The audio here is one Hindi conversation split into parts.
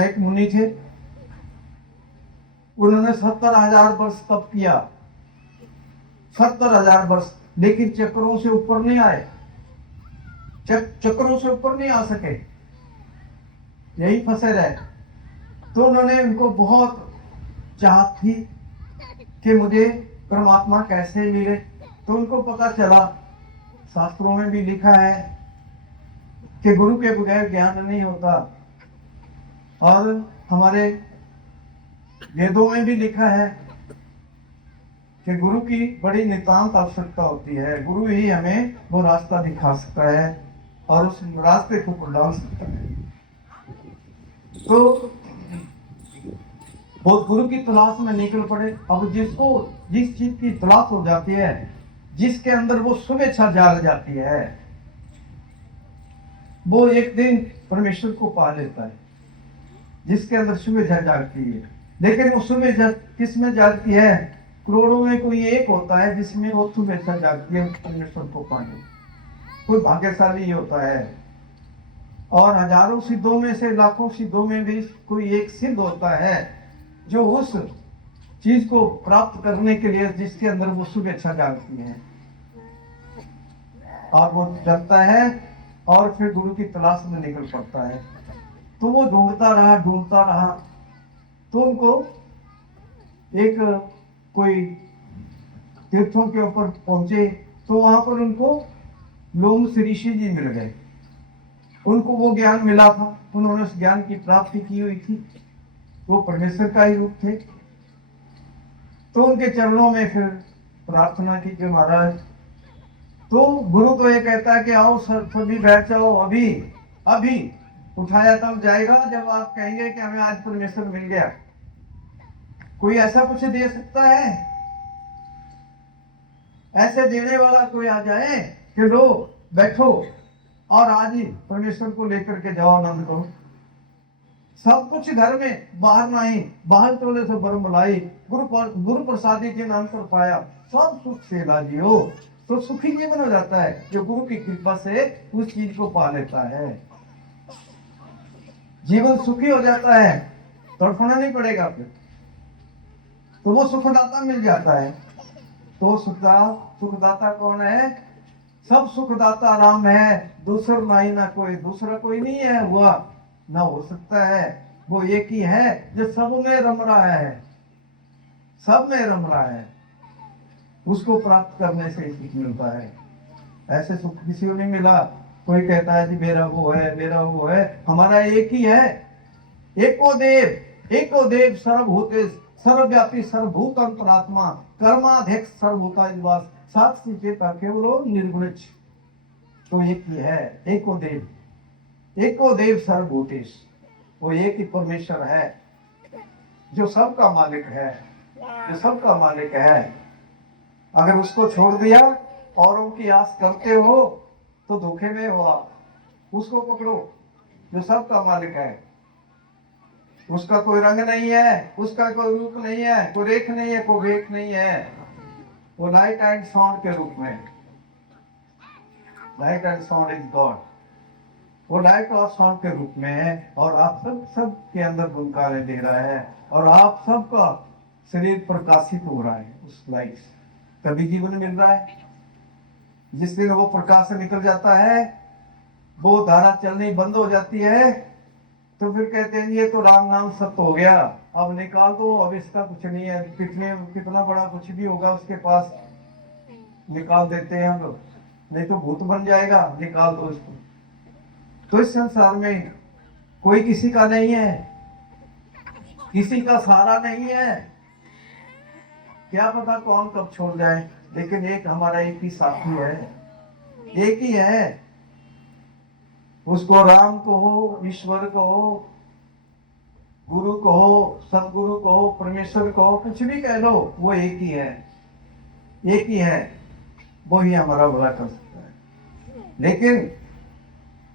एक मुनि थे, उन्होंने 70,000 वर्ष तप किया, 70,000 वर्ष, लेकिन चक्रों से ऊपर नहीं आए, चक्रों से ऊपर नहीं आ सके, यही फंसे रहे। तो उन्होंने, उनको बहुत चाहत थी कि मुझे परमात्मा कैसे मिले। तो उनको पता चला, शास्त्रों में भी लिखा है कि गुरु के बगैर ज्ञान नहीं होता, और हमारे वेदों में भी लिखा है कि गुरु की बड़ी नितांत आवश्यकता होती है। गुरु ही हमें वो रास्ता दिखा सकता है और उस रास्ते को प्रदान सकता है। तो वो गुरु की तलाश में निकल पड़े। अब जिसको जिस चीज की तलाश हो जाती है, जिसके अंदर वो शुभेच्छा जाग जाती है, वो एक दिन परमेश्वर को पा लेता है। जिसके अंदर शुभेच्छा जागती है, लेकिन वो शुभेच्छा किस में जागती है? करोड़ों में कोई एक होता है जिसमें वो शुभेच्छा जागती है परमेश्वर को पाने। कोई भाग्यशाली होता है, और हजारों सिद्धों में से, लाखों सिद्धों में भी कोई एक सिद्ध होता है जो उस चीज को प्राप्त करने के लिए, जिसके अंदर वो शुभेच्छा जागती है, और वो जगता है और फिर गुरु की तलाश में निकल पड़ता है। तो वो ढूंढता रहा, तो उनको एक कोई तीर्थों के ऊपर पहुंचे, तो वहां पर उनको लोमश ऋषि जी मिल गए। उनको वो ज्ञान मिला था, उन्होंने उस ज्ञान की प्राप्ति की हुई थी, वो परमेश्वर का ही रूप थे। तो उनके चरणों में फिर प्रार्थना की कि महाराज, तो गुरु तो ये कहता है कि आओ सभी बैठ जाओ, अभी अभी उठाया तब जाएगा जब आप कहेंगे कि हमें आज परमेश्वर मिल गया। कोई ऐसा कुछ दे सकता है? ऐसे देने वाला कोई आ जाए कि लो बैठो और आज ही परमेश्वर को लेकर के जाओ, आनंद करो। सब कुछ घर में, बाहर नहीं, बाहर तोले से बर मलाई, गुरु प्रसादी के नाम पर पाया सब सुख से लाजियो। तो सुखी जीवन हो जाता है जो गुरु की कृपा से उस चीज को पा लेता है। जीवन सुखी हो जाता है, तड़फना नहीं पड़ेगा फिर, तो वो सुखदाता मिल जाता है। तो सुखदाता कौन है? सब सुखदाता राम है, दूसरा नहीं, ना कोई दूसरा कोई नहीं है, हुआ ना हो सकता है। वो एक ही है जो सब में रम रहा है, सब में रम रहा है। उसको प्राप्त करने से सुख मिलता है। ऐसे सुख किसी को नहीं मिला। कोई कहता है जी मेरा वो है, मेरा वो है, हमारा एक ही है। एको देव सर्वभूतेश सर्वव्यापी सर्वभूत अंतरात्मा कर्माध्यक्ष सर्वभूताधिवास साक्षी चेता केवलो निर्गुणच। तो एक ही है, एको देव सर्वभूतेश, वो एक ही परमेश्वर है जो सबका मालिक है, जो सबका मालिक है। अगर उसको छोड़ दिया, औरों की आस करते हो तो धोखे में हो आप। उसको पकड़ो जो सबका मालिक है। उसका कोई रंग नहीं है, उसका कोई रूप नहीं है, कोई रेख नहीं है, कोई भेख नहीं है। वो लाइट एंड साउंड के रूप में, light and sound is God. वो लाइट और साउंड के रूप में है, और आप सब के अंदर गुणकारें दे रहा है, और आप सबका शरीर प्रकाशित हो रहा है उस लाइट से, तभी जीवन मिल रहा है। जिस दिन वो प्रकाश से निकल जाता है, वो धारा चलनी बंद हो जाती है, तो फिर कहते हैं ये तो राम नाम सत्य हो गया, अब निकाल दो, अब इसका कुछ नहीं है। कितना बड़ा कुछ भी होगा उसके पास, निकाल देते हैं हम लोग, नहीं तो भूत बन जाएगा, निकाल दो इसको। तो इस संसार में कोई किसी का नहीं है, किसी का सहारा नहीं है। क्या पता कौन कब छोड़ जाए, लेकिन एक हमारा एक ही साथी है, एक ही है। उसको राम कहो, ईश्वर कहो, गुरु कहो, सदगुरु कहो, परमेश्वर कहो, कुछ भी कह लो, वो एक ही है, एक ही है। वो ही हमारा भला कर सकता है। लेकिन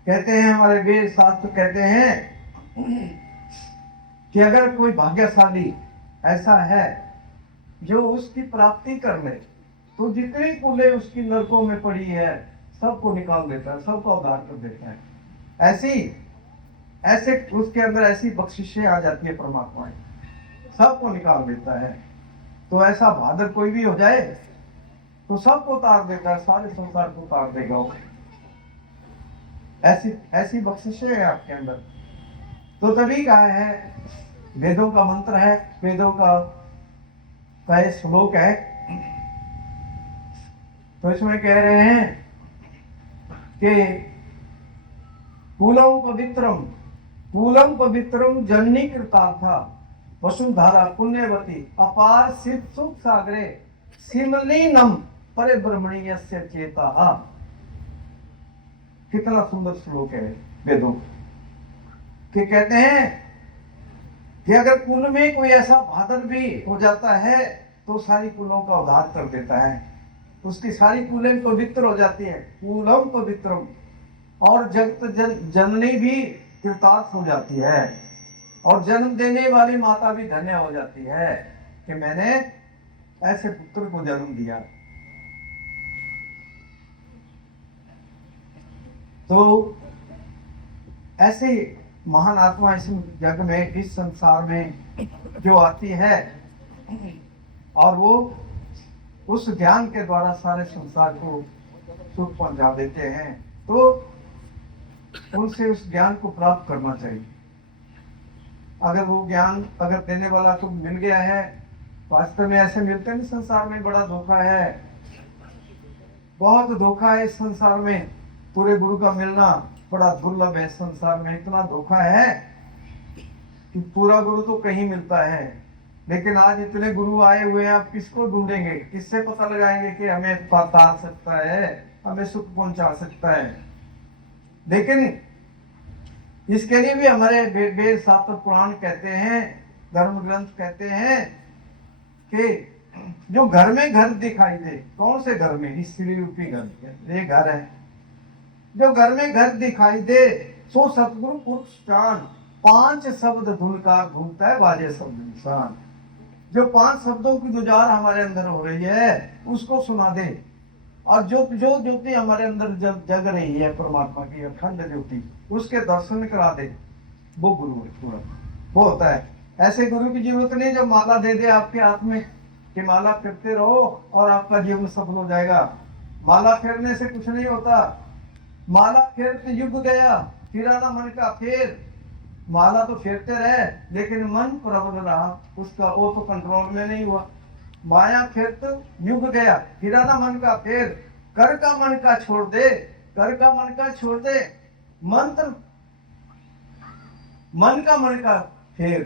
कहते हैं हमारे वेद शास्त्र कहते हैं कि अगर कोई भाग्यशाली ऐसा है जो उसकी प्राप्ति कर ले, तो जितनी कुलें उसकी नरकों में पड़ी है सबको निकाल देता है, सबको उद्धार कर देता है। ऐसे उसके अंदर ऐसी बख्शिशें आ जाती है परमात्मा की, सबको निकाल देता है। तो ऐसा भादर कोई भी हो जाए तो सबको उतार देता है, सारे संसार को उतार देगा वो। ऐसी ऐसी बख्शिशें है आपके अंदर। तो तभी कहा है, वेदों का मंत्र है, वेदों का ये श्लोक है। तो इसमें कह रहे हैं कि कूलम पवित्रम जननी कृतार्था वसुधारा पुण्यवती अपार शिव सुख सागरे सिमलीनम परे ब्रह्मणी यस्य चेता। कितना सुंदर श्लोक है वेदों कि कहते हैं कि अगर कुल में कोई ऐसा भादर भी हो जाता है तो सारी कुलों का उद्धार कर देता है, उसकी सारी कुलें पवित्र हो जाती है। कूलम पवित्रम, और जगत जननी भी कृतार्थ हो जाती है, और जन्म देने वाली माता भी धन्य हो जाती है कि मैंने ऐसे पुत्र को जन्म दिया। तो ऐसे महान आत्मा इस जग में, इस संसार में जो आती है और वो उस ज्ञान के द्वारा सारे संसार को सुख पहुंचा देते हैं, तो उनसे उस ज्ञान को प्राप्त करना चाहिए। अगर वो ज्ञान अगर देने वाला तो मिल गया है, वास्तव में ऐसे मिलते नहीं संसार में, बड़ा धोखा है, बहुत धोखा है इस संसार में। पूरे गुरु का मिलना बड़ा दुर्लभ है संसार में, इतना धोखा है कि पूरा गुरु तो कहीं मिलता है। लेकिन आज इतने गुरु आए हुए हैं, आप किसको ढूंढेंगे, किससे पता लगाएंगे कि हमें बता सकता है, हमें सुख पहुंचा सकता है। लेकिन इसके लिए भी हमारे वेद शास्त्र पुराण कहते हैं, धर्म ग्रंथ कहते हैं कि जो घर में घर दिखाई दे, कौन से घर में, इस स्त्री रूपी घर, ये घर है जो घर में घर दिखाई दे, सो सतगुरु पुरुष प्राण, 5 शब्द धुनकार घूमता है बाजे शब्द इंसान। जो 5 शब्दों की गुजार हमारे अंदर हो रही है उसको सुना दे, और जो ज्योति हमारे अंदर जग रही है परमात्मा की अखंड ज्योति, उसके दर्शन करा दे, वो गुरु है पूरा, वो होता है। ऐसे गुरु की जरूरत नहीं जो माला दे दे आपके हाथ में कि माला फिरते रहो और आपका जीवन सफल हो जाएगा। माला फेरने से कुछ नहीं होता, माला फेरते युग गया फिराना मन का फेर। माला तो फेरते रहे लेकिन मन प्रबल रहा उसका, वो तो कंट्रोल में नहीं हुआ। माया फेरते युग गया फिराना मन का फेर, कर का मन का छोड़ दे, कर का मन का छोड़ दे, मंत्र मन का फेर,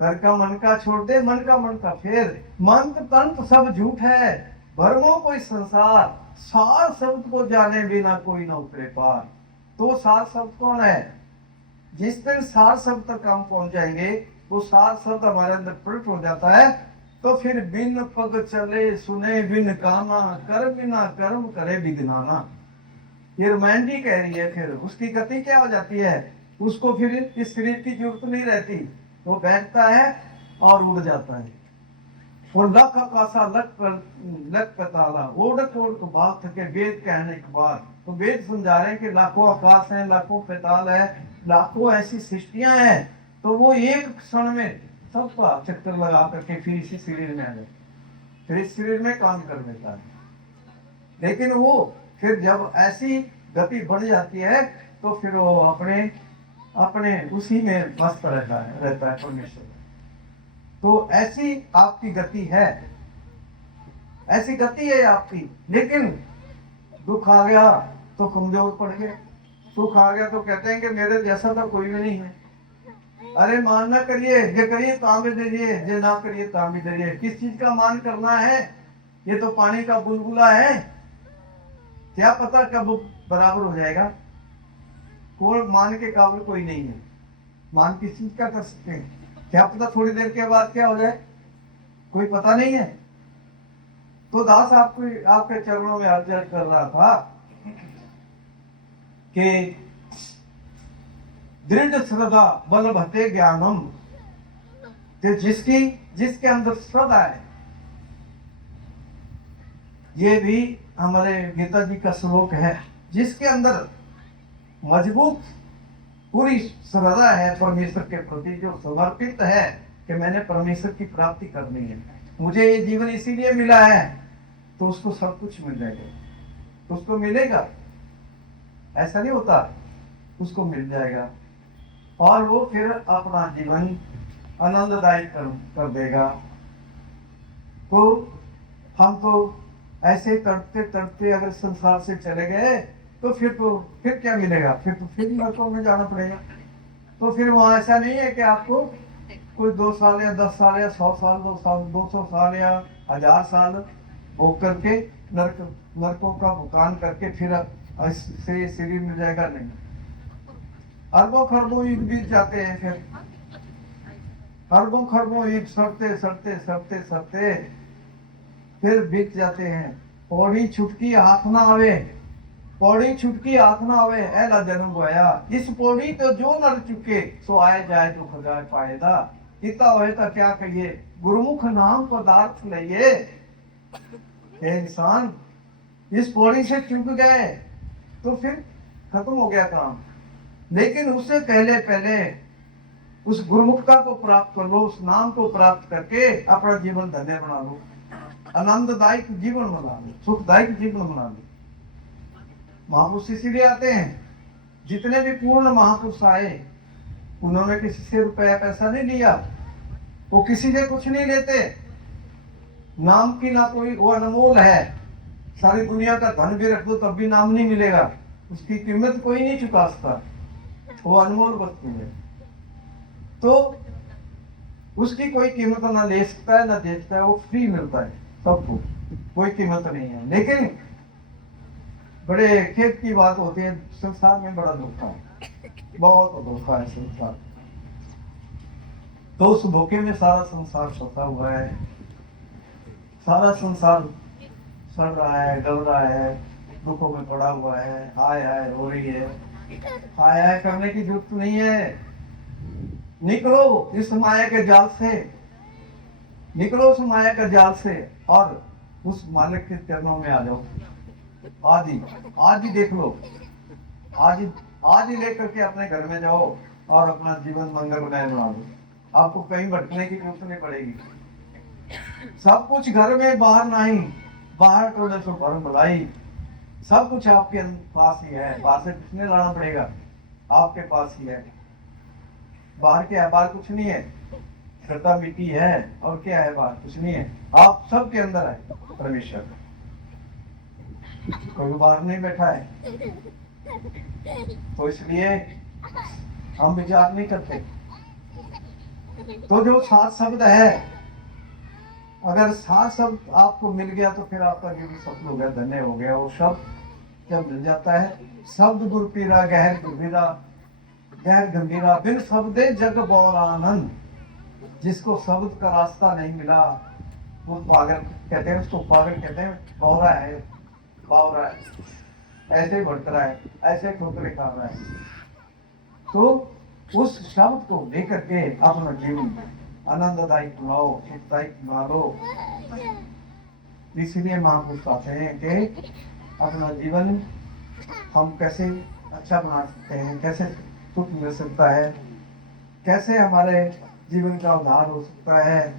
कर का मन का छोड़ दे, मन का फेर। मंत्र तंत्र सब झूठ है, भरमो कोई संसार, सार शब्द को जाने बिना कोई न उतरे पार। तो सार शब्द कौन है? जिस दिन सार शब्द तक हम पहुंच जाएंगे, वो सार शब्द हमारे अंदर प्रकट हो जाता है, तो फिर बिन पग चले सुने बिन कामा, कर बिना कर्म करे विघ्नाना। ये रामायण जी कह रही है। फिर उसकी गति क्या हो जाती है, उसको फिर इस शरीर की जरूरत नहीं रहती, वो बैठता है और उड़ जाता है। और लख आकाशा लख पताला, ओढ़ ओढ़ को बात के वेद कहने के बाद, तो वेद समझा रहे हैं कि लाखों आकाश है, लाखों पैताल है, लाखों ऐसी सृष्टियां हैं, तो वो एक क्षण में सबका चक्कर लगा करके फिर इसी शरीर में आ जाए, फिर इस शरीर में काम कर देता है। लेकिन वो फिर जब ऐसी गति बढ़ जाती है तो फिर वो अपने उसी में मस्त रहता है परमेश्वर। तो ऐसी आपकी गति है, ऐसी गति है आपकी। लेकिन दुख आ गया तो कमजोर पड़ गए, सुख आ गया तो कहते हैं कि मेरे जैसा तो कोई भी नहीं है। अरे मान ना करिए, ये करिए काम भी दीजिए, ये ना करिए काम भी दीजिए। किस चीज का मान करना है? ये तो पानी का बुलबुला है, क्या पता कब बराबर हो जाएगा। कोई मान के काबिल कोई नहीं है। मान किस चीज का कर सकते हैं? क्या पता थोड़ी देर के बाद क्या हो जाए, कोई पता नहीं है। तो दास आपके चरणों में अर्ज कर रहा था कि दृढ़ श्रद्धा बल भते ज्ञानम, कि जिसके अंदर श्रद्धा है, ये भी हमारे गीता जी का श्लोक है, जिसके अंदर मजबूत पूरी श्रद्धा है परमेश्वर के प्रति, जो समर्पित है कि मैंने परमेश्वर की प्राप्ति करनी है, मुझे ये जीवन इसीलिए मिला है, तो उसको सब कुछ मिल जाएगा, तो उसको मिलेगा। ऐसा नहीं होता, उसको मिल जाएगा और वो फिर अपना जीवन आनंददायक कर देगा। तो हम तो ऐसे तड़पते तड़पते अगर संसार से चले गए तो फिर क्या मिलेगा? फिर नरकों में जाना पड़ेगा। तो फिर वहां ऐसा नहीं है कि आपको कोई 2 साल या 10 साल या 100 साल 200 साल या 1000 साल भोग करके नरकों का भुगतान करके फिर से शरीर मिल जाएगा, नहीं। अरबों खरबों युग बीत जाते हैं, फिर अरबों खरबों युग सड़ते सड़ते सड़ते सड़ते फिर बीत जाते हैं। पौड़ी छुटकी हाथ ना आवे, पौड़ी छुटकी हाथ ना आवे, ऐला जन्म होया। इस पौड़ी तो जो नर चुके सो आए जाए तो खजाए फायदा। किता होए तो क्या कहिए, गुरुमुख नाम पदार्थ लइए। हे इंसान, इस पौड़ी से चुक गए तो फिर खत्म हो गया काम। लेकिन उससे पहले उस गुरुमुखता को प्राप्त कर लो, उस नाम को प्राप्त करके अपना जीवन धन्य बना लो, आनंददायक जीवन बना लो, सुखदायक जीवन बना लो। महापुरुष इसीलिए आते हैं, जितने भी पूर्ण महापुरुष आए उन्होंने किसी से रुपया पैसा नहीं लिया, वो किसी से कुछ नहीं लेते। नाम की ना कोई, वो अनमोल है, सारी दुनिया का धन भी रख दो तब भी नाम नहीं मिलेगा, उसकी कीमत कोई नहीं चुका सकता, वो अनमोल वस्तु है। तो उसकी कोई कीमत ना ले सकता है ना दे सकता है, वो फ्री मिलता है सबको, कोई कीमत नहीं है। लेकिन बड़े खेत की बात होती है, संसार में बड़ा धोखा है, बहुत धोखा है संसार। तो उस धोखे में सारा संसार फंसा हुआ है, सारा संसार सड़ रहा है, गल रहा है, दुखों में पड़ा हुआ है, हाय हाय हो रही है। हाय हाय करने की जरूरत नहीं है, निकलो इस माया के जाल से, निकलो उस माया के जाल से और उस मालिक के चरणों में आ जाओ। आज ही देख लो, आज ही लेकर के अपने घर में जाओ और अपना जीवन मंगलमय बना लो। आपको कहीं भटकने की जरूरत नहीं पड़ेगी, सब कुछ घर में, बाहर नहीं, बाहर टोले सो भर भलाई, सब कुछ आपके पास ही है। बाहर से कुछ नहीं लाना पड़ेगा, आपके पास ही है। बाहर क्या है? बाहर कुछ नहीं है, छटा मिट्टी है, और क्या है? बाहर कुछ नहीं है, आप सबके अंदर है परमेश्वर। कोई बाहर नहीं बैठा है, तो इसलिए हम विचार नहीं करते। तो जो 7 शब्द है, अगर 7 शब्द आपको मिल गया तो फिर आपका जीवन सफल हो गया, धन्य हो गया। वो शब्द जब मिल जाता है, शब्द गुरु पीरा गहर गंभीरा, बिन शब्दे जग बौर आनंद। जिसको शब्द का रास्ता नहीं मिला वो पागल कहते हैं, उसको पागल कहते हैं, बौरा है, बावरा है, ऐसे ही भटक रहा है, ऐसे ठोकरे खा रहा है। तो उस शब्द को लेकर के अपना जीवन आनंददायक बनाओ, सुखदायक बना लो। इसलिए महापुरुष कहते हैं कि अपना जीवन हम कैसे अच्छा बना सकते हैं, कैसे सुख मिल सकता है, कैसे हमारे जीवन का उद्धार हो सकता है।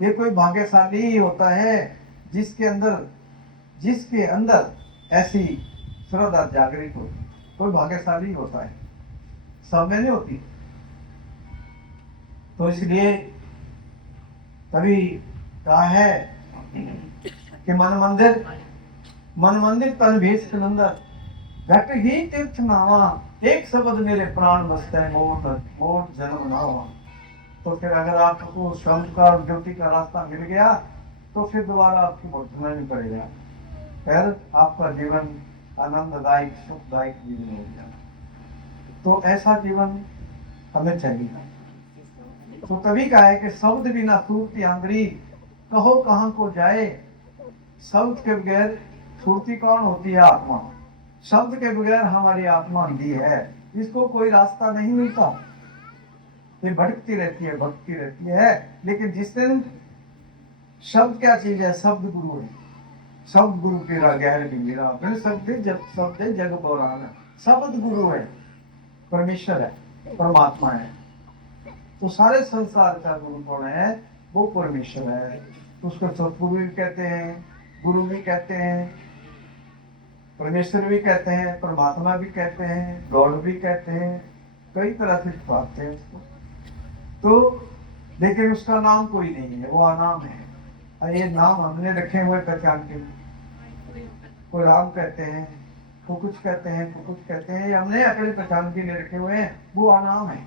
ये कोई भाग्यशाली ही होता है जिसके अंदर ऐसी श्रद्धा जागृत हो। कोई भाग्यशाली होता है, सब में नहीं होती। तो इसलिए तभी कहा है कि मन मंदिर तन भेष नंदर, घट ही तीर्थ नावा, एक शब्द मेरे प्राण बसते मोर जन्म नावा। तो फिर अगर आपको श्रम का और ड्यूटी का रास्ता मिल गया तो फिर दोबारा आपको भटकना नहीं पड़ेगा, फिर आपका जीवन आनंददायक सुखदायक जीवन हो गया। तो ऐसा जीवन हमें चाहिए। तो तभी कहा है कि शब्द बिना सूरती आंदरी, कहो कहाँ को जाए। शब्द के बगैर सुरती कौन होती है? आत्मा। शब्द के बगैर हमारी आत्मा अंधी है, इसको कोई रास्ता नहीं मिलता, ये भटकती रहती है। लेकिन जिस दिन शब्द क्या चीज है? शब्द गुरु है, शब्द गुरु तेरा गहर गंभीरा, फिर शब्द जग बौरान, शब्द गुरु है। परमेश्वर है, परमात्मा है। तो सारे संसार का गुरु कौन है? वो परमेश्वर है। उसको सतगुरु भी कहते हैं, गुरु भी कहते हैं, परमेश्वर भी कहते हैं, परमात्मा भी कहते हैं, गॉड भी कहते हैं, कई तरह से पुकारते हैं उसको। तो लेकिन उसका नाम कोई नहीं है, वो अनाम है। और ये नाम हमने रखे हुए पहचान के लिए। कोई राम कहते हैं, को कुछ कहते हैं, को कुछ कहते हैं, ये हमने अपने पहचान के लिए रखे हुए हैं, वो अनाम है,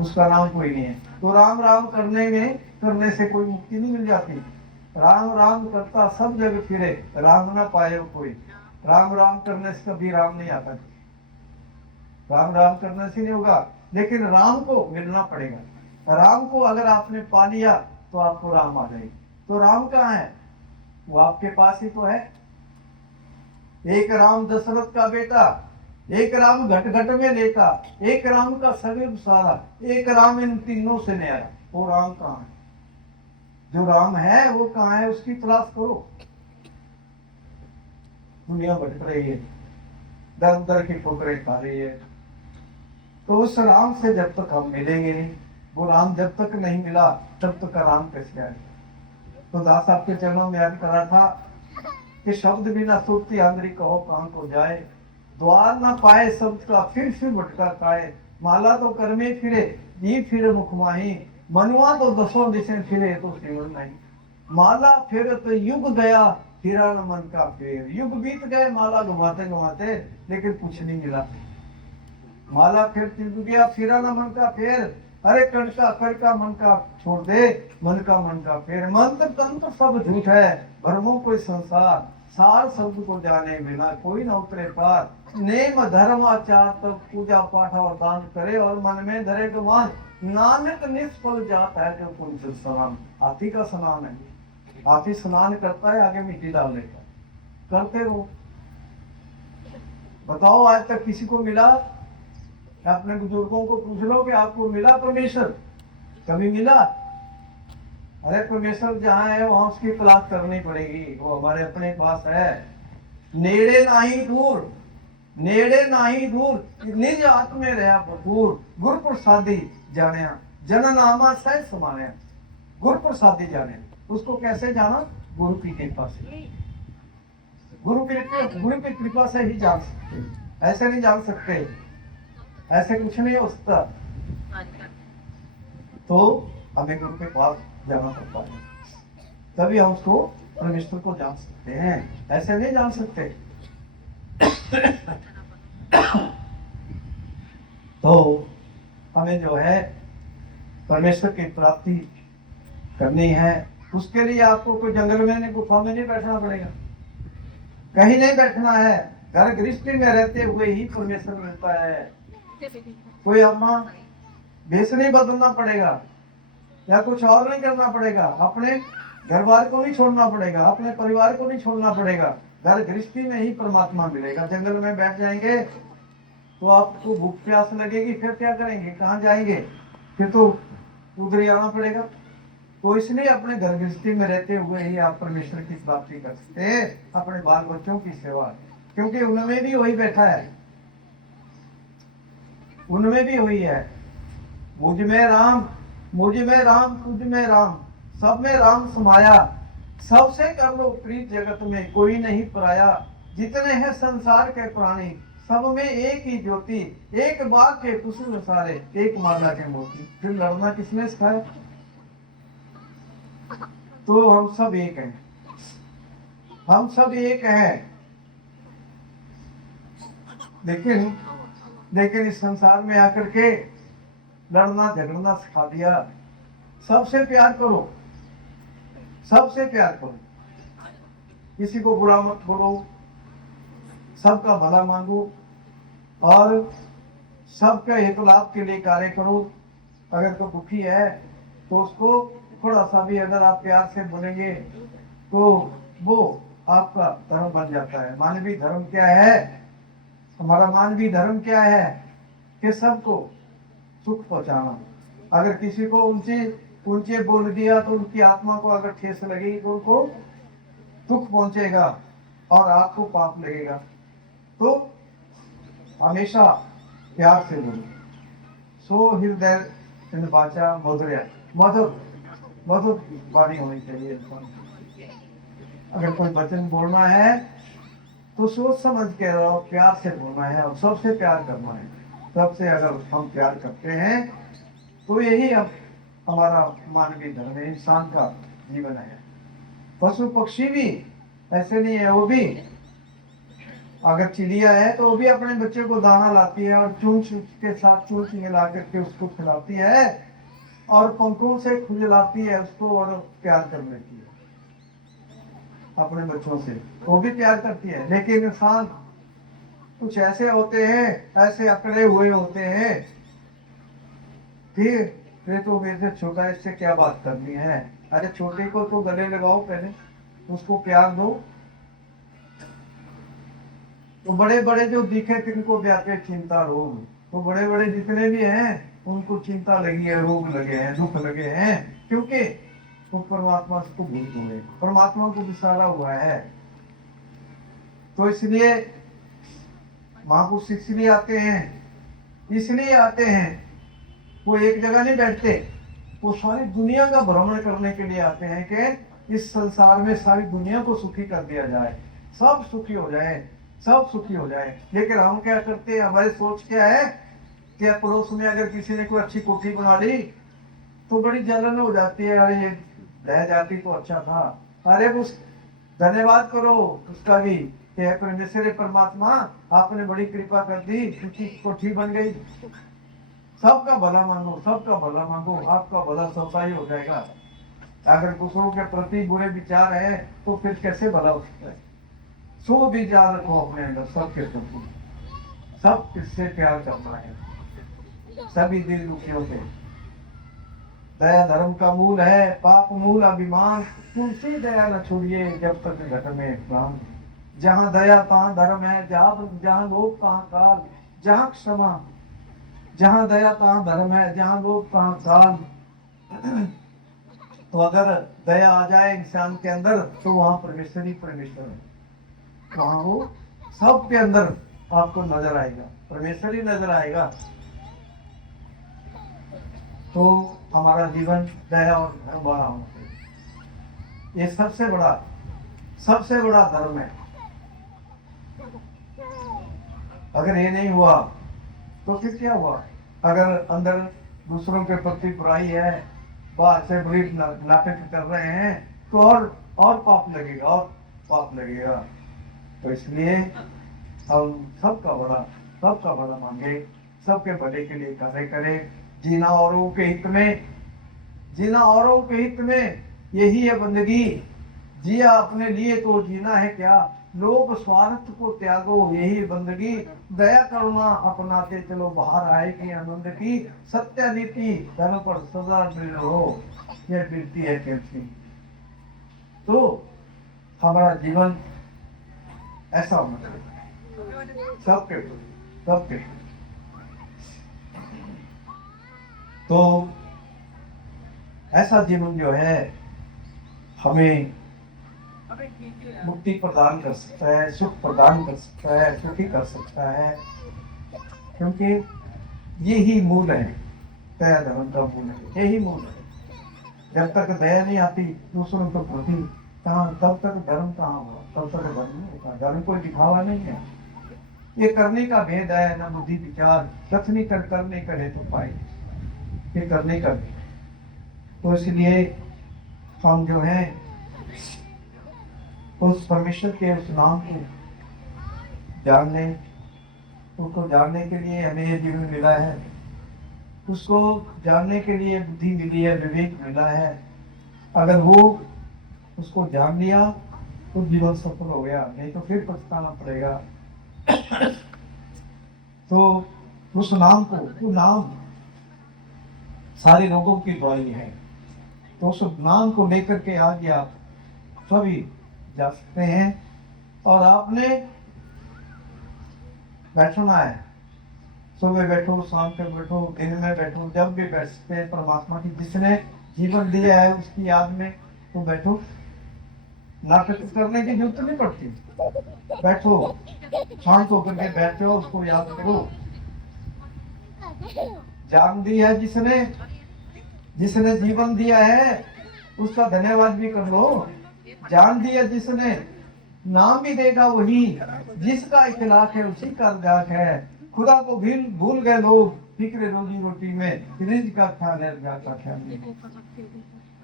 उसका नाम कोई नहीं है। तो राम राम करने से कोई मुक्ति नहीं मिल जाती। राम राम करता सब जग फिरे, राम ना पाए कोई। राम राम करने से कभी राम नहीं आता, राम राम करने से नहीं होगा, लेकिन राम को मिलना पड़ेगा। राम को अगर आपने पा लिया तो आपको राम आ जाएगी। तो राम कहाँ है? वो आपके पास ही तो है। एक राम दशरथ का बेटा, एक राम घट घट में लेता, एक राम का सगुर सारा, एक राम इन तीनों से न्यारा। वो राम कहाँ है? जो राम है वो कहाँ है? उसकी तलाश करो। दुनिया भटक रही है, दर दर की ठोकरें खा रही है। तो उस राम से जब तक हम मिलेंगे नहीं, वो राम जब तक नहीं मिला तब तक राम कैसे आएगा? तो दास आपके चरणों में याद करा था कि शब्द बिना सुरती आंदरी कहो कहाँ को जाए, द्वार ना पाए शब्द का फिर भटका खाए। माला तो कर में फिरे, जी फिर मुख माही, मनुआ तो दसों दिशा फिरे तो सिमर नहीं। माला फिर तो युग गया, फिरा न मन का फेर। युग बीत गए माला घुमाते घुमाते, लेकिन कुछ नहीं मिला। माला फिर युग गया, फिरा न मन का फेर। अरे कण का कर का मन का छोड़ दे, मन का फेर। मंत्र तंत्र सब झूठ है, भ्रमों कोई संसार। सार शब्द को जाने बिना कोई न उतरे पार। नेम धर्म आचार तब पूजा पाठ और दान करे, और मन में धरे गुमान। नानक निष्फल जाता है जो तुमसे स्नान। हाथी का स्नान है, हाथी स्नान करता है, आगे मिट्टी डाल देता है, करते रहो। बताओ आज तक किसी को मिला? अपने बुजुर्गों को पूछ लो कि आपको मिला परमेश्वर? कभी मिला? अरे परमेश्वर जहाँ है वहां उसकी तलाश करनी पड़ेगी, वो हमारे अपने पास है। नेड़े नाही दूर, नेड़े नाही दूर, निज आत्म में रहा भरपूर। गुरु प्रसादी जानिया, जन नामा सह समाया। गुरु प्रसादी जाने, उसको कैसे जाना? गुरु की कृपा से। गुरु की कृपा से ही जान सकते, ऐसे नहीं जान सकते, ऐसे कुछ नहीं हो सकता। तो हमें गुरु के पास जाना पड़ता है, तभी हम उसको परमेश्वर को जान सकते हैं, ऐसे नहीं जान सकते। तो हमें जो है परमेश्वर की प्राप्ति करनी है, उसके लिए आपको कोई जंगल में नहीं, गुफा में नहीं बैठना पड़ेगा, कहीं नहीं बैठना है। घर गृहस्थी में रहते हुए ही परमेश्वर मिलता है। कोई अपना भेष नहीं बदलना पड़ेगा, या कुछ और नहीं करना पड़ेगा, अपने घर बार को नहीं छोड़ना पड़ेगा, अपने परिवार को नहीं छोड़ना पड़ेगा। घर गृहस्थी में ही परमात्मा मिलेगा। जंगल में बैठ जाएंगे तो आपको भूख प्यास लगेगी, फिर क्या करेंगे? कहाँ जाएंगे? फिर तो उधर ही आना पड़ेगा। तो इसलिए अपने घर गृहस्थी में रहते हुए ही आप परमेश्वर की प्राप्ति कर सकते हैं, अपने बाल बच्चों की सेवा, क्योंकि उनमें भी वही बैठा है, उनमें भी वही है। मुझ में राम, मुझ में राम, तुझ में राम, सब में राम समाया। सबसे कर लो प्रीत जगत में, कोई नहीं पराया। जितने हैं संसार के प्राणी, सब में एक ही ज्योति। एक बाग के कुसुम सारे, एक माला के मोती। फिर लड़ना किसने सिखाया? तो हम सब एक हैं, हम सब एक हैं। लेकिन इस संसार में आकर के लड़ना झगड़ना सिखा दिया। सबसे प्यार करो, सबसे प्यार करो, किसी को बुरा मत बोलो, सबका भला मांगो और सबके हित लाभ के लिए कार्य करो। अगर कोई दुखी है तो उसको थोड़ा सा भी अगर आप प्यार से बोलेंगे तो वो आपका धर्म बन जाता है। मानवीय धर्म क्या है? हमारा मानवीय धर्म क्या है? कि सबको सुख पहुंचाना। अगर किसी को ऊंचे बोल दिया तो उनकी आत्मा को अगर ठेस लगेगी तो उनको दुख पहुंचेगा और आपको पाप लगेगा। तो हमेशा प्यार से बोलो। सो हृदय इन वाचा मधुर्य, मधुर मधुर वाणी होनी चाहिए इंसान की। अगर कोई वचन बोलना है तो सोच समझ के और प्यार से बोलना है, और सबसे प्यार करना है। सबसे अगर हम प्यार करते हैं तो यही अब हमारा मानवीय धर्म है, इंसान का जीवन है। पशु पक्षी भी ऐसे नहीं है, वो भी अगर चिड़िया है तो वो भी अपने बच्चे को दाना लाती है और चूंच के साथ चूंच मिला करके उसको खिलाती है, और पंखों से खुजलाती है उसको और प्यार कर लेती है अपने बच्चों से, वो भी प्यार करती है। लेकिन इंसान कुछ ऐसे होते हैं, ऐसे अकड़े हुए होते हैं, फिर तो मेरे से छोटा, इससे क्या बात करनी है। अरे छोटे को तो गले लगाओ पहले, उसको प्यार दो। तो बड़े बड़े जो दिखे तिनको व्यापे चिंता रोग, तो बड़े बड़े जितने भी हैं उनको चिंता लगी है, रोग लगे हैं, दुख लगे हैं, क्योंकि वो परमात्मा को भूल गए, परमात्मा को विसारा हुआ है। तो इसलिए महापुरुष इसलिए आते हैं, इसलिए आते हैं, वो एक जगह नहीं बैठते, वो सारी दुनिया का भ्रमण करने के लिए आते हैं कि इस संसार में सारी दुनिया को सुखी कर दिया जाए, सब सुखी हो जाए, सब सुखी हो जाए। लेकिन हम क्या करते हैं, हमारी सोच क्या है कि पड़ोस में अगर किसी ने कोई अच्छी कोठी बना ली तो बड़ी जलन हो जाती है, अरे ये रह जाती तो अच्छा था। अरे उस धन्यवाद करो उसका भी, कि परमेश्वर परमात्मा आपने बड़ी कृपा कर दी, क्योंकि कोठी बन गई। सबका भला मांगो, सबका भला मांगो, आपका भला सबका ही हो जाएगा। अगर दूसरों के प्रति बुरे विचार है तो फिर कैसे भला हो सकता है। सो विचार रखो अपने अंदर सबके प्रति, सब किससे प्यार करना है, सभी दिल दुखियों से। दया धर्म का मूल है, पाप मूल अभिमान, तुलसी दया न छोड़िए जब तक घट में प्राण। जहाँ दया तहाँ धर्म है, जहाँ लोभ तहाँ काल, जहाँ क्षमा, जहाँ दया तहाँ धर्म है, जहाँ लोभ तहाँ काल। तो अगर दया आ जाए इंसान के अंदर तो वहाँ परमेश्वर ही परमेश्वर है, वहाँ वो सबके अंदर आपको नजर आएगा, परमेश्वर ही नजर आएगा। तो हमारा जीवन दया और धर्म वाला होना चाहिए, ये सबसे बड़ा धर्म है। अगर ये नहीं हुआ तो फिर क्या हुआ। अगर अंदर दूसरों के प्रति बुराई है, बाहर से बुरी नाटक कर रहे हैं, तो और पाप लगेगा, और पाप लगेगा। तो इसलिए हम सबका भला मांगे, सबके भले के लिए कार्य करें, जीना औरों के हित में, जीना औरों के हित में, यही है बंदगी। जिया अपने लिए तो जीना है क्या, लोभ स्वार्थ को त्यागो यही बंदगी। दया करुणा अपनाते चलो बाहर आएगी आनंद की, सत्य नीति धर्म पर सदा दृढ़ हो, यह वृत्ति है कैसी। तो हमारा जीवन ऐसा होना चाहिए सबके। तो ऐसा जीवन जो है हमें मुक्ति प्रदान कर सकता है, सुख प्रदान कर सकता है, सुखी कर सकता है, क्योंकि यही मूल है, दया धर्म का मूल है, यही मूल है। जब तक दया नहीं आती दूसरों के प्रति, कहाँ तब तक धर्म कहाँ हुआ, तब तक धर्म नहीं होता। धर्म कोई दिखावा नहीं है, ये करने का भेद है, न बुद्धि विचार, कथनी करने करे तो पाए, ये करने का भेद। तो इसलिए हम जो है उस परमेश्वर के उस नाम को जानने, उसको जानने के लिए हमें ये जीवन मिला है, उसको जानने के लिए बुद्धि मिली है, विवेक मिला है। अगर वो उसको जान लिया तो जीवन सफल हो गया, नहीं तो फिर पछताना पड़ेगा। तो उस नाम को, वो नाम सारे रोगों की दवाई है, तो उस नाम को लेकर के आज आप सभी जा सकते हैं। और आपने बैठना है, सुबह बैठो, शाम को बैठो, दिन में बैठो, जब भी बैठ सकते हैं। परमात्मा की जिसने जीवन दिया है उसकी याद में तो बैठो, नाटक करने की जरूरत नहीं पड़ती, बैठो, शांत होकर के बैठो, उसको याद करो। जान दी है जिसने, जिसने जीवन दिया है उसका धन्यवाद भी कर लो। जान दिया जिसने, नाम भी देगा वही, जिसका इखलाक है उसी का रज़ाक है। खुदा को भूल गए लोग फिक्र रोजी रोटी में, रिज़्क़ का ख्याल है, रज़ाक का ख्याल नहीं।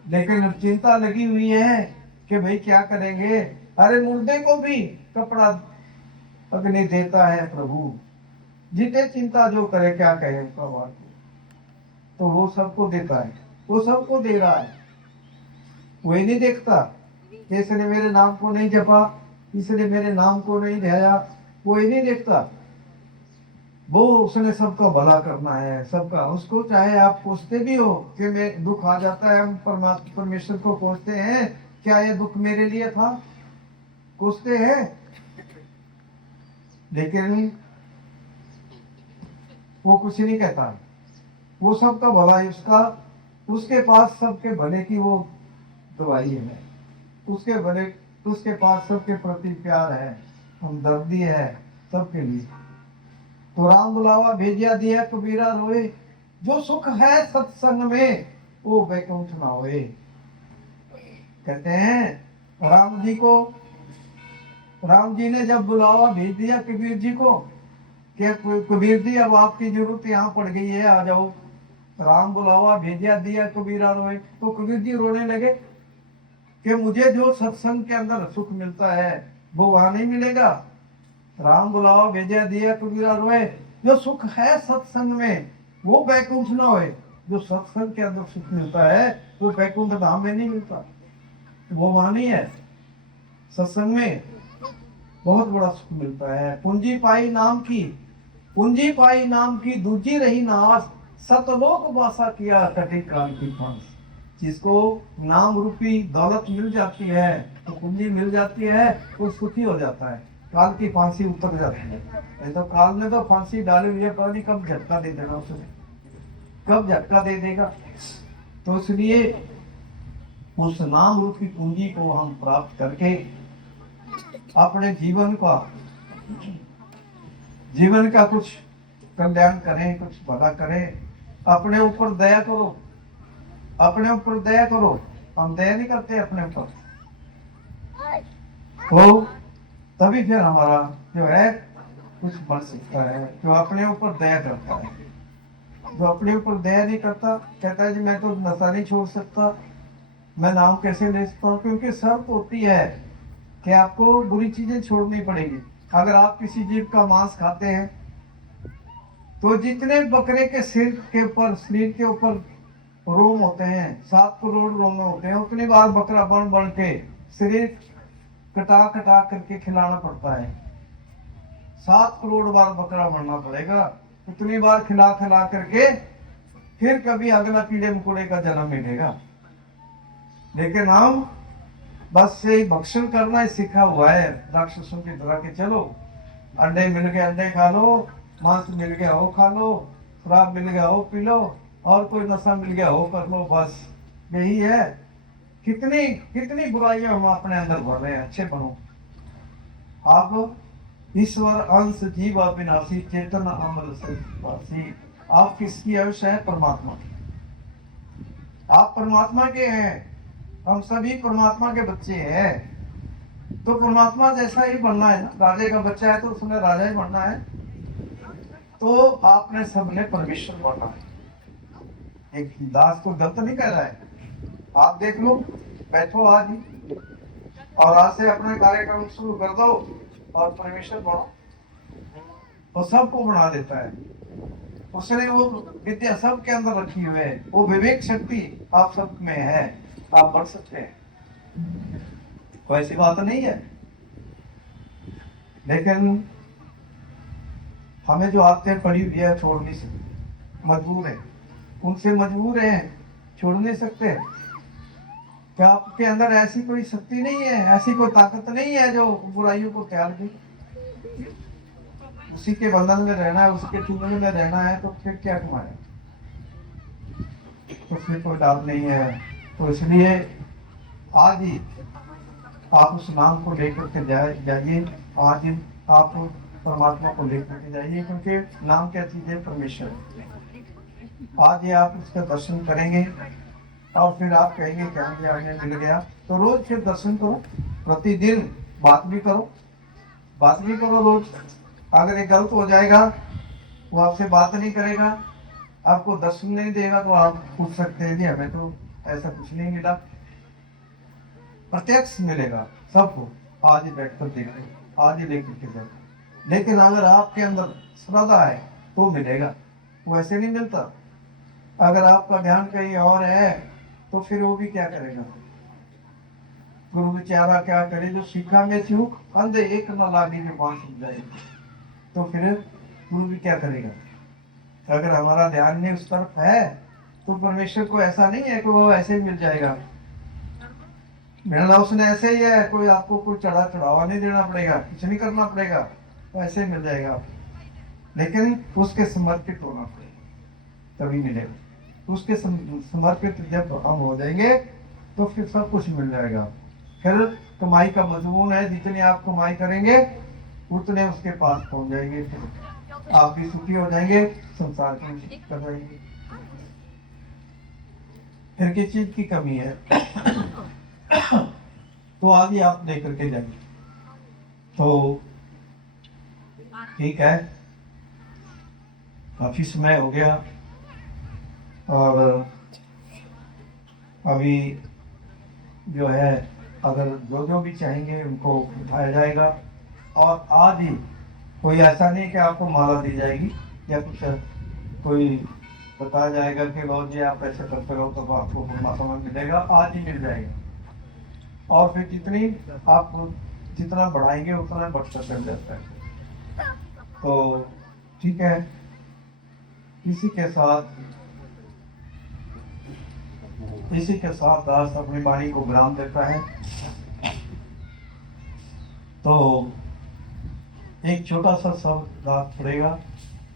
लेकिन अब चिंता लगी हुई है कि भाई क्या करेंगे। अरे मुर्दे को भी कपड़ा अग्नि देता है प्रभु, जितने चिंता जो करे क्या कहे उसका बात। तो वो सबको देता है, वो सबको दे रहा है। वही नहीं देखता इसने मेरे नाम को नहीं जपा, इसने मेरे नाम को नहीं ध्याया, वो ही नहीं देखता। वो उसने सबका भला करना है, सबका। उसको चाहे आप पूछते भी हो कि मैं दुख आ जाता है, हम परमेश्वर को पूछते हैं क्या ये दुख मेरे लिए था, पूछते हैं। लेकिन वो कुछ नहीं कहता, वो सबका भला है उसका। उसके पास सबके भले की वो दवाई है, उसके भले, उसके पास सबके प्रति प्यार है, हमदर्दी है सबके लिए। तो राम बुलावा भेजिया दिया कबीरा रोए, जो सुख है सत्संग में वो वैकुंठ ना होए। कहते हैं राम जी ने जब बुलावा भेज दिया कबीर जी को कि कबीर जी अब आपकी जरूरत यहाँ पड़ गई है, आ जाओ। राम बुलावा भेजिया दिया कबीरा रोए, तो कबीर जी रोने लगे कि मुझे जो सत्संग के अंदर सुख मिलता है वो वहां नहीं मिलेगा। राम बुलावा भेजिया दिया कबीरा रोए, जो सुख है सत्संग में वो वैकुंठ ना होए। जो सत्संग के अंदर सुख मिलता है वो वैकुंठ धाम में नहीं मिलता, वो वहां नहीं है। सत्संग में बहुत बड़ा सुख मिलता है। पूंजी पाई नाम की, पूंजी पाई नाम की दूजी रही नाश, सतलोक वासा किया कटे काल की फांस। जिसको नाम रूपी दौलत मिल जाती है, तो पूंजी मिल जाती है, वो सुखी हो जाता है, काल की फांसी उतर जाती है। नहीं तो काल ने तो फांसी डाली हुई है, पता नहीं कब झटका दे देगा उसने, कब झटका दे देगा। तो इसलिए उस नाम रूपी पूंजी को हम प्राप्त करके अपने जीवन का कुछ कल्याण करें, कुछ भला करें। अपने ऊपर दया करो, अपने ऊपर दया करो। हम दया नहीं करते अपने ऊपर, तो तभी फिर हमारा जो है कुछ बन सकता है। जो अपने ऊपर दया करता है, जो अपने ऊपर दया नहीं करता, कहता है जी मैं तो नशा नहीं छोड़ सकता, मैं नाम कैसे ले सकता हूँ। क्योंकि शर्त होती है कि आपको बुरी चीजें छोड़नी पड़ेगी। अगर आप किसी जीव का मांस खाते हैं तो जितने बकरे के सिर के ऊपर, शरीर के ऊपर रोम होते हैं, 7 करोड़ रोम होते हैं, उतनी बार बकरा बन के शरीर कटा करके खिलाना पड़ता है। 7 करोड़ बार बकरा बनना पड़ेगा, उतनी बार खिला करके फिर कभी अगला कीड़े मकोड़े का जन्म मिलेगा। लेकिन हम बस से ही भक्षण करना ही सीखा हुआ है राक्षसों की तरह के। चलो अंडे मिल गए अंडे खा लो, मांस मिल गया हो खा लो, शराब मिल गया हो पी लो, और कोई नशा मिल गया हो कर लो, बस यही है। कितनी कितनी बुराइयां हम अपने अंदर भर रहे हैं। अच्छे बनो आप, ईश्वर अंश जीव अविनाशी चेतन अमर वासी। आप किसकी अंश है? परमात्मा की। आप परमात्मा के हैं, हम सभी परमात्मा के बच्चे हैं। तो परमात्मा जैसा ही बनना है ना। राजे का बच्चा है तो उसने राजा ही बनना है। तो आपने सबने परमेश्वर बनना है। एक दास को गलत नहीं कह रहा है, आप देख लो, बैठो आज ही और आज से अपने कार्यक्रम शुरू कर दो और परमेश्वर बनो। वो सबको बना देता है, उसने वो विद्या सब के अंदर रखी हुई है, वो विवेक शक्ति आप सब में है, आप बढ़ सकते हैं। वैसी बात नहीं है। लेकिन हमें जो आदतें पड़ी हुई है छोड़ नहीं सकते, मजबूर है, उनसे मजबूर है, छोड़ नहीं सकते। क्या आपके अंदर ऐसी कोई शक्ति नहीं है, ऐसी कोई ताकत नहीं है जो बुराइयों को त्याग दे? उसी के बंधन में रहना है, उसके चूड़े में रहना है, तो फिर क्या कमाए? तो फिर कोई लाभ नहीं है। तो इसलिए आज ही आप उस नाम को लेकर के जाइए। आज आप परमात्मा को लेकर के जाइए, क्योंकि नाम क्या चीज है? परमेश्वर। आज ये आप उसका दर्शन करेंगे और फिर आप कहेंगे कि हाँ जी हमें मिल गया। तो रोज फिर दर्शन करो, प्रतिदिन बात भी करो, बात भी करो रोज। अगर ये गलत हो जाएगा, वो आपसे बात नहीं करेगा, आपको दर्शन नहीं देगा, तो आप पूछ सकते हैं कि हमें तो ऐसा कुछ नहीं मिला। प्रत्यक्ष मिलेगा सबको, आज ही बैठकर देखो, आज ही लेकर के जाओ। लेकिन अगर आपके अंदर श्रद्धा है तो मिलेगा, वो ऐसे नहीं मिलता। अगर आपका ध्यान कहीं और है तो फिर वो भी क्या करेगा। गुरु बेचारा क्या करे, जो सीखा में थी अंधे एक न लागे जो बांस जाएगी। तो फिर गुरु भी क्या करेगा। अगर हमारा ध्यान नहीं उस तरफ है तो परमेश्वर को ऐसा नहीं है कि वो ऐसे ही मिल जाएगा। मिलना उसने ऐसे ही है, कोई आपको कोई चढ़ावा नहीं देना पड़ेगा, कुछ नहीं करना पड़ेगा, तो ऐसे ही मिल जाएगा। लेकिन उसके समर्पित होना पड़ेगा, तभी मिलेगा। उसके समर्पित जब हम हो जाएंगे तो फिर सब कुछ मिल जाएगा। फिर कमाई का मजमून है, जितनी आप कमाई करेंगे उतने उसके पास पहुंच जाएंगे, फिर आप भी सुखी हो जाएंगे, संसार की कर जाएंगे। फिर किस चीज की कमी है तो आगे आप लेकर के जाएंगे। तो ठीक है, काफी समय हो गया और अभी जो है अगर जो जो भी चाहेंगे उनको उठाया जाएगा। और आज ही कोई ऐसा नहीं कि आपको माला दी जाएगी या कुछ कोई बताया जाएगा कि लो जी आप ऐसे करते रहो तो आपको परमात्मा मिलेगा। आज ही मिल जाएगा। और फिर जितनी आप जितना बढ़ाएंगे उतना बढ़ता चल जाता है। तो ठीक है, इसी के साथ दास अपनी वाणी को विराम देता है। तो एक छोटा सा शब्द दास पड़ेगा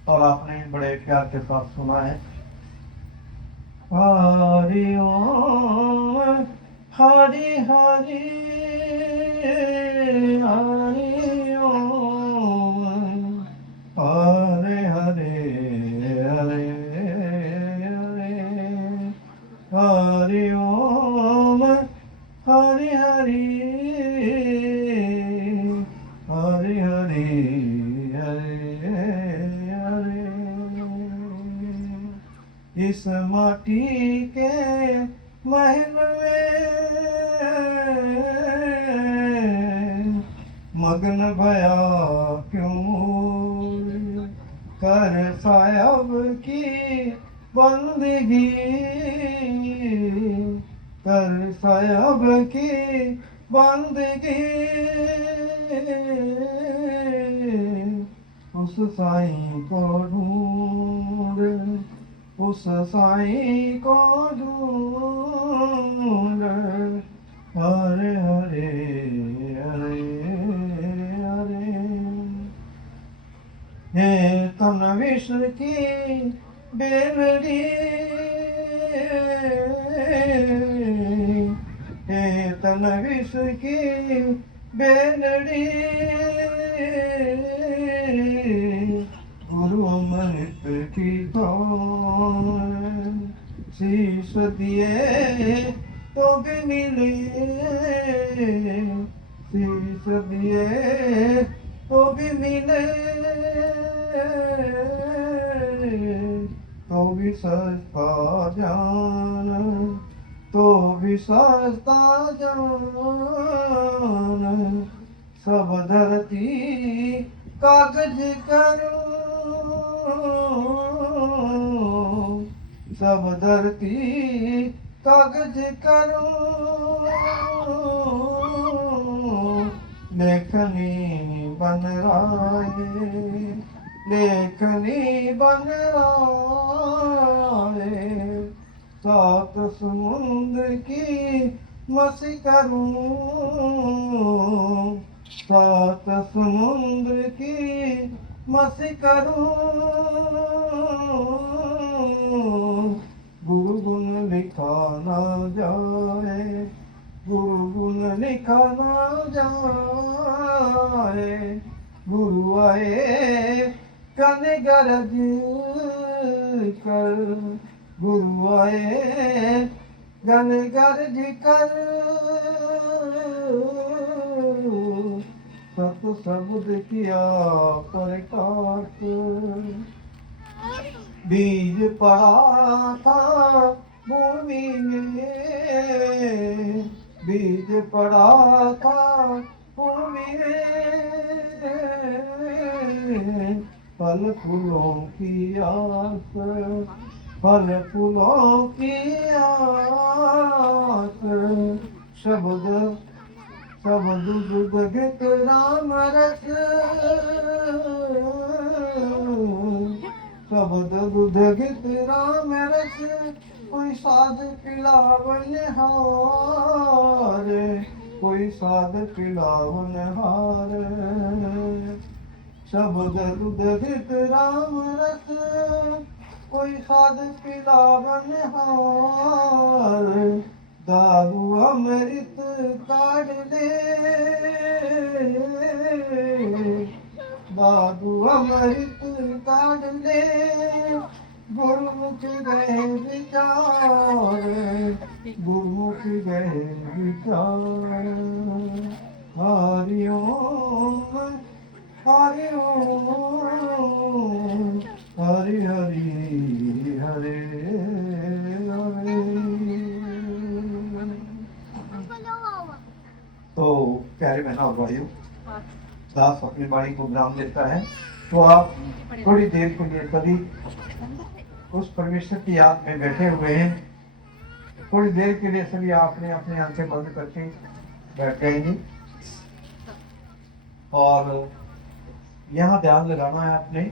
और आपने बड़े प्यार के साथ सुना है। हरि ओम हरि हरि हरि ओम हरे हरे हरे हरि ओम हरि हरि हरि हरि हरे हरे। इस माटी के महल में मग्न भया क्यों, कर साहब की बंदगी, कर साहब की बंदगी। उस साईं को ढूंढ, उस साईं को ढूंढ, हरे हरे हरे हरे। हे तन विष की बेलड़ी, हे तन विष की बेलड़ी, गुरु अमृत की धौन, शीश दिए तो भी मिले, शीश दिए तो भी मिले, तो भी सस्ता जान, तो भी सस्ता जान। सब धरती कागज करो, सब धरती कागज करो, लेखनी बन राए, लेखनी बन राए। सात समुद्र की मसी करूं, सात समुद्र की मसी करूं। गुरु गुण लिखा ना जाए, गुरु गुण लिखा ना जाए। गुरु आए कन गरज कर, गुरु आए गन गर्ज कर सत शब्द किया प्रकाश बीज पड़ा था भूमि में बीज पड़ा था भूमि में फल फूलों की आस फल फूलों की आस शब्द शब्द दुग्ध राम रस शब्द दुग्ध राम रस कोई साध पिलावन हार कोई साध पिलावन हार शब्द दुग्ध राम रस कोई साध पिलावन हार दारू अमृत काढ़ दे दारू अमृत काढ़ दे गुरुमुख गए विचार गुरुमुख गए विचार हरि ओम हरि ओम हरि हरि हरे हरे। तो प्यारे बहना और भाइयों, दास अपनी वाणी को विराम देता है, तो आप थोड़ी देर के लिए सभी उस परमेश्वर की याद में बैठे हुए हैं। थोड़ी देर के लिए सभी आपने अपनी आंखें बंद करके बैठ जाएंगे और यहाँ ध्यान लगाना है। अपने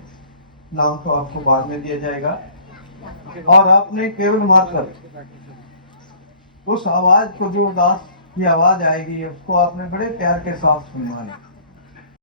नाम तो आपको बाद में दिया जाएगा और आपने केवल मात्र उस आवाज को, जो दास की आवाज आएगी, उसको आपने बड़े प्यार के साथ सुनना है।